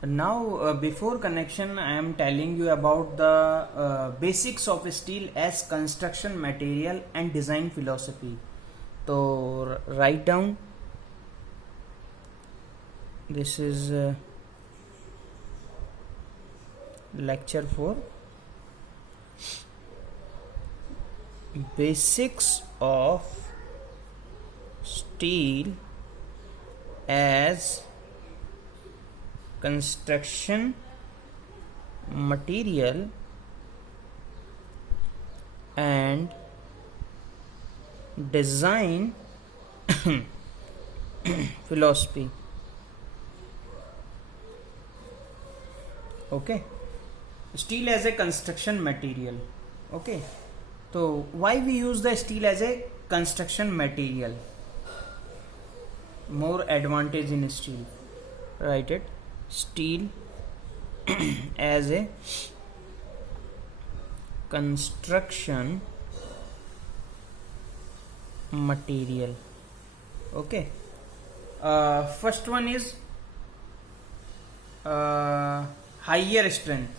Now, before connection, I am telling you about the basics of steel as construction material and design philosophy. So, write down. This is lecture 4. Basics of steel as construction material and design philosophy. Okay, steel as a construction material. Okay, so why we use the steel as a construction material? More advantage in steel. Write it. Steel as a construction material. Okay, first one is higher strength.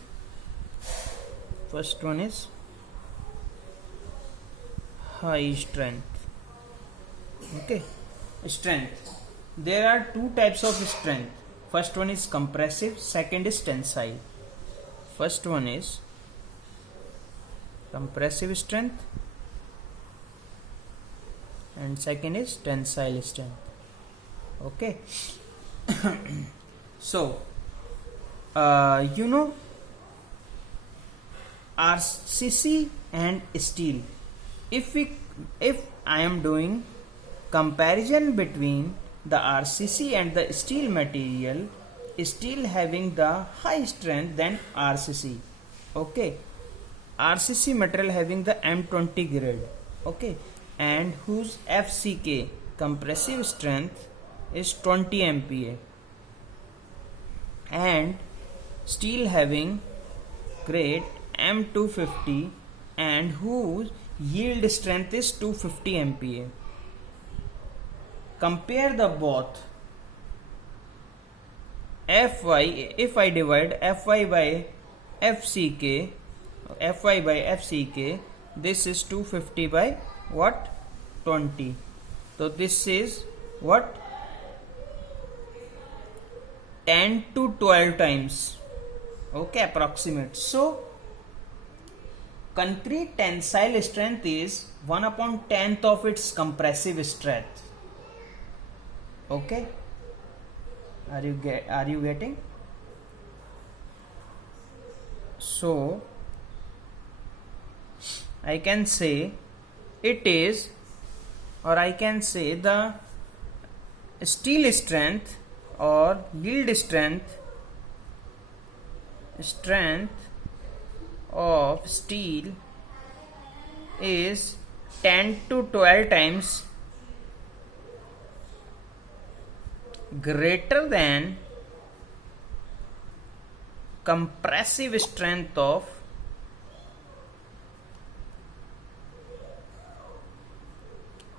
First one is high strength. Okay, strength. There are two types of strength. First one is compressive, second is tensile. First one is compressive strength and second is tensile strength. Okay. So RCC and steel. If I am doing comparison between the RCC and the steel material, steel having the high strength than RCC. Okay, RCC material having the M20 grade. Okay, and whose FCK compressive strength is 20 MPa, and steel having grade M250 and whose yield strength is 250 MPa. Compare the both. Fy, if I divide Fy by FCK, this is 250 by what? 20. So this is what? 10 to 12 times. Okay, approximate. So concrete tensile strength is 1/10th of its compressive strength. Okay, are you getting? So I can say it is, or I can say the steel strength or yield strength of steel is 10 to 12 times greater than compressive strength of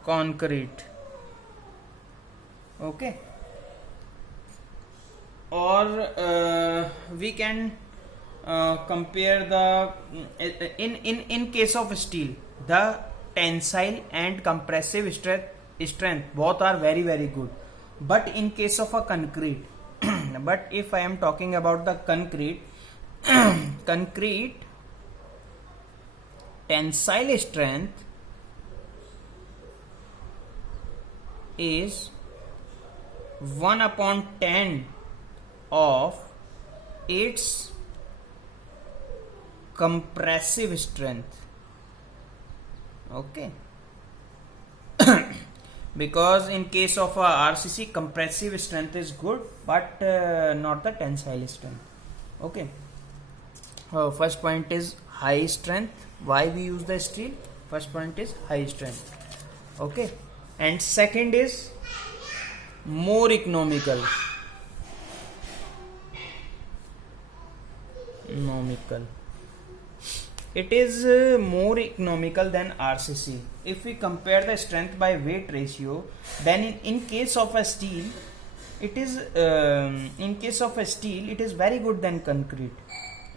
concrete. Okay, or we can compare the in case of steel, the tensile and compressive strength both are very good, but in case of a concrete but if I am talking about the concrete concrete tensile strength is 1/10 of its compressive strength. Okay, because in case of a RCC, compressive strength is good, but not the tensile strength. Okay, first point is high strength. Why we use the steel? First point is high strength. Okay, and second is more economical. It is more economical than RCC. If we compare the strength by weight ratio, then in case of a steel, it is in case of a steel it is very good than concrete.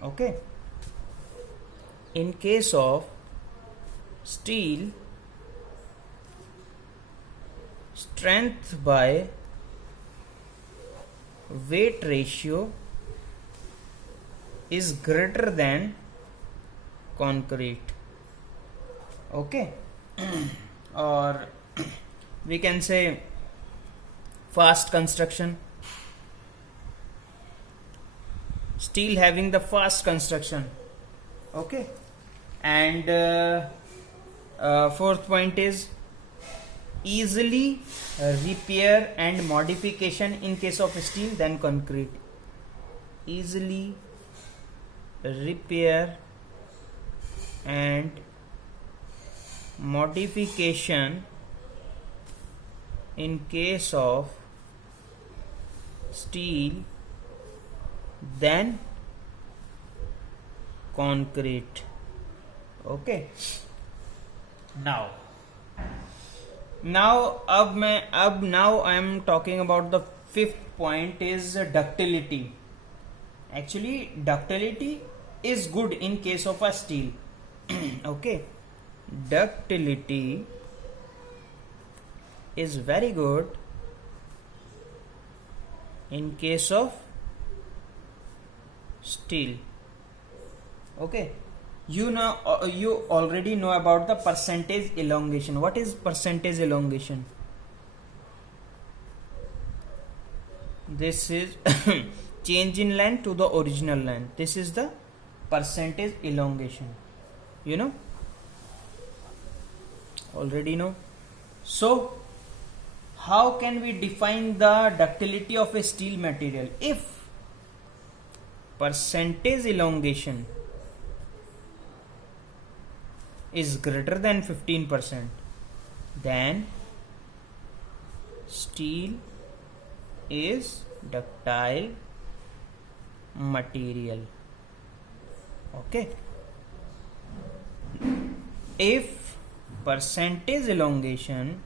Okay, in case of steel, strength by weight ratio is greater than concrete. Okay, or we can say fast construction. Steel having the fast construction. Okay, and fourth point is easily repair and modification in case of steel than concrete. Easily repair and modification in case of steel than concrete. Okay, now I am talking about the fifth point is ductility. Actually, ductility is good in case of a steel. Okay, ductility is very good in case of steel. Okay, you already know about the percentage elongation. What is percentage elongation? This is change in length to the original length. This is the percentage elongation. You know, already know. So how can we define the ductility of a steel material? If percentage elongation is greater than 15%, then steel is ductile material. Okay, if percentage elongation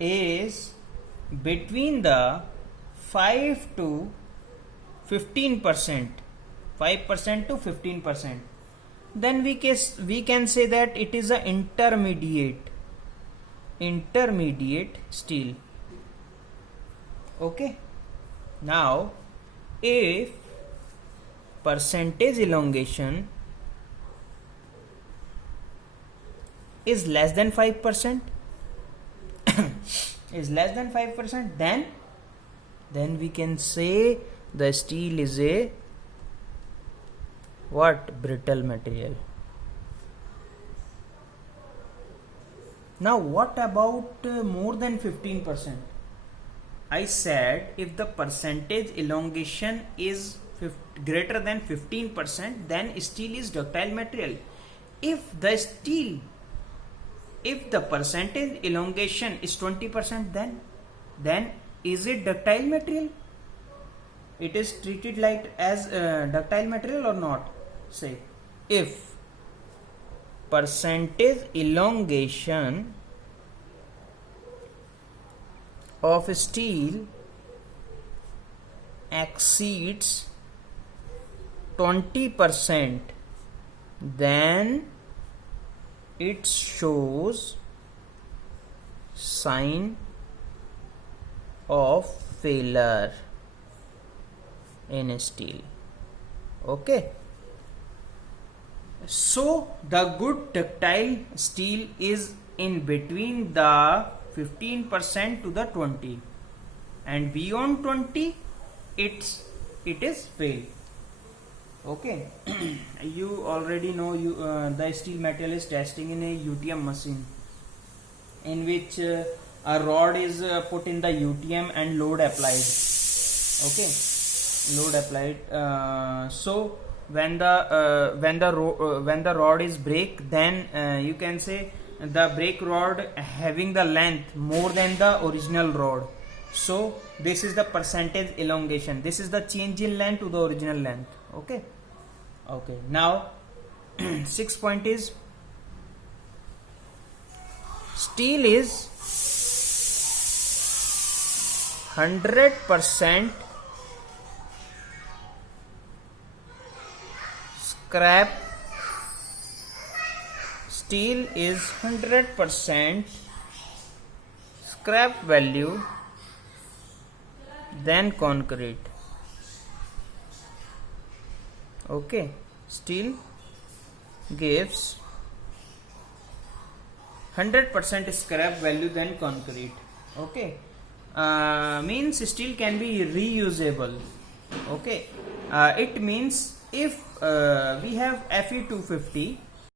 is between the 5 to 15%, 5% to 15%, then we can say that it is a intermediate steel. Okay, now if percentage elongation is less than 5%, then we can say the steel is a brittle material. Now what about more than 15%? I said if the percentage elongation is greater than 15%, then steel is ductile material. If the percentage elongation is 20%, then is it ductile material? It is treated like as ductile material or not? Say, if percentage elongation of steel exceeds 20%, then it shows sign of failure in steel. Okay, so the good ductile steel is in between the 15% to the 20, and beyond 20 it is fail. Okay, you already know the steel material is testing in a UTM machine, in which a rod is put in the UTM and load applied. Okay, load applied. So when the rod is break, then you can say the brake rod having the length more than the original rod. So this is the percentage elongation. This is the change in length to the original length. Okay. Now, 6th point is steel is 100% scrap steel is 100% scrap value than concrete. Okay, steel gives 100% scrap value than concrete. Okay, means steel can be reusable. Okay, it means if we have Fe250